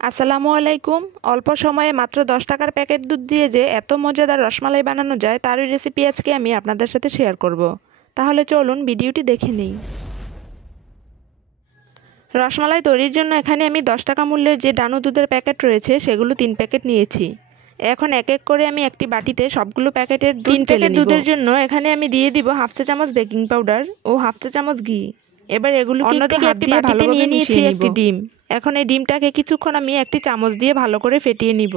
আসসালামু আলাইকুম। অল্প সময়ে মাত্র 10 টাকার প্যাকেট দুধ দিয়ে যে এত মজাদার রসমালাই বানানো যায় তারই রেসিপি আজকে আমি আপনাদের সাথে শেয়ার করব। তাহলে চলুন ভিডিওটি দেখে নিই। রসমালাই তৈরির জন্য এখানে আমি 10 টাকা মূল্যের যে ডানু দুধের প্যাকেট রয়েছে সেগুলো 3 প্যাকেট নিয়েছি। এখন এক এক করে আমি একটি বাটিতে সবগুলো প্যাকেটের 3 প্যাকেট দুধের জন্য এখানে আমি দিয়ে দিব হাফ চা চামচ বেকিং পাউডার ও হাফ চা চামচ ঘি। এবার এগুলোকে একটি বাটিতে নিয়ে নিয়েছি একটি ডিম। এখন এই ডিমটাকে কিছুক্ষণ আমি একটি চামচ দিয়ে ভালো করে ফেটিয়ে নিব।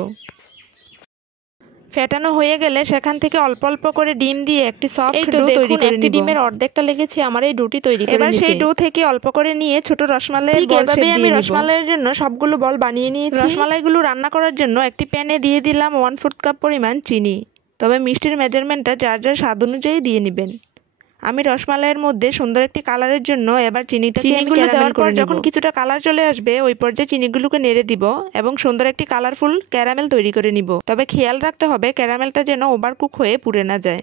ফেটানো হয়ে গেলে সেখান থেকে অল্প অল্প করে ডিম দিয়ে একটি সফট ডো তৈরি করে নিব। ডিমের অর্ধেকটা লেগেছে আমার এই ডোটি তৈরি করে নিতে। এবার সেই ডো থেকে অল্প করে নিয়ে ছোট রসমালাইয়ের বল শেপ দিয়ে নিব। আমি রসমালাইয়ের জন্য সবগুলো বল বানিয়ে নিয়েছি। রসমালাইগুলো রান্না করার জন্য একটি প্যানে দিয়ে দিলাম 1/4 কাপ পরিমাণ চিনি। তবে মিষ্টির মেজারমেন্টটা যার যার স্বাদ অনুযায়ী দিয়ে নেবেন। আমি রসমালাইয়ের মধ্যে সুন্দর একটি কালারের জন্য এবার চিনিগুলো দেওয়ার পর যখন কিছুটা কালার চলে আসবে ওই পর্যায়ে চিনিগুলোকে নেড়ে দিব এবং সুন্দর একটি কালারফুল ক্যারামেল তৈরি করে নিব। তবে খেয়াল রাখতে হবে ক্যারামেলটা যেন ওভারকুক হয়ে পুড়ে না যায়।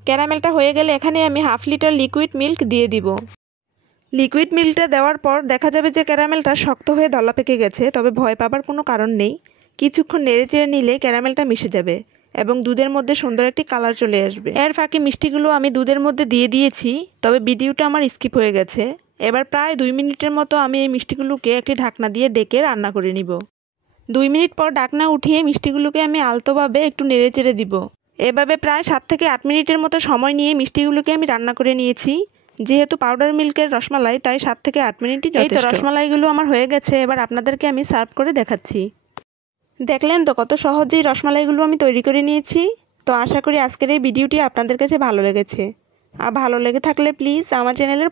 ক্যারামেলটা হয়ে গেলে এখানে আমি 1/2 লিটার লিকুইড মিল্ক দিয়ে দিব। লিকুইড মিল্কটা দেওয়ার পর দেখা যাবে যে ক্যারামেলটা শক্ত হয়ে দলা পেকে গেছে, তবে ভয় পাবার কোনো কারণ নেই। কিছুক্ষণ নেড়ে চেড়ে নিলে ক্যারামেলটা মিশে যাবে এবং দুধের মধ্যে সুন্দর একটি কালার চলে আসবে। এর ফাঁকে মিষ্টিগুলো আমি দুধের মধ্যে দিয়ে দিয়েছি, তবে ভিডিওটা আমার স্কিপ হয়ে গেছে। এবার প্রায় 2 মিনিটের মতো আমি এই মিষ্টিগুলোকে একটি ঢাকনা দিয়ে ডেকে রান্না করে নিব। 2 মিনিট পর ঢাকনা উঠিয়ে মিষ্টিগুলোকে আমি আলতোভাবে একটু নেড়ে চেড়ে দিব। এভাবে প্রায় 7 থেকে 8 মিনিটের মতো সময় নিয়ে মিষ্টিগুলোকে আমি রান্না করে নিয়েছি। যেহেতু পাউডার মিল্কের রসমালাই তাই 7 থেকে 8 মিনিটই যথেষ্ট। এই তো রসমালাইগুলো আমার হয়ে গেছে। এবার আপনাদেরকে আমি সার্ভ করে দেখাচ্ছি। দেখলেন তো কত সহজেই রসমালাইগুলো আমি তৈরি করে নিয়েছি। তো আশা করি আজকের এই ভিডিওটি আপনাদের কাছে ভালো লেগেছে। আর ভালো লেগে থাকলে প্লিজ আমার চ্যানেলের